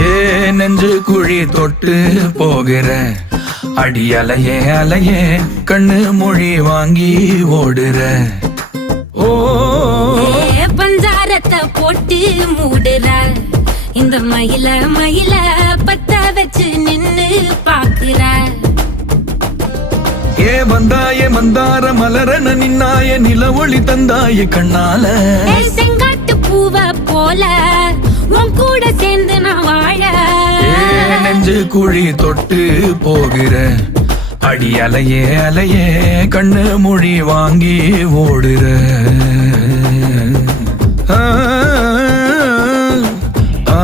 ஏ நெஞ்சு குழி தொட்டு போகிற அடி அலையே அலையே கண்ணு மொழி வாங்கி ஓடுற. ஓ பஞ்சாரத்தை போட்டு மூடுற இந்த மயில மயில பத்த வச்சு நின்னு பாக்குற. ஏ வந்தாய மந்தார மலரன நின்னாய நில ஒளி தந்தாய கண்ணால. செங்காட்டு பூவ போல உன் கூட சேர்ந்து நான் வாழ. நெஞ்சு குழி தொட்டு போகிற அடி அலையே அலையே கண்ணு மொழி வாங்கி ஓடுற. ஆ ஆ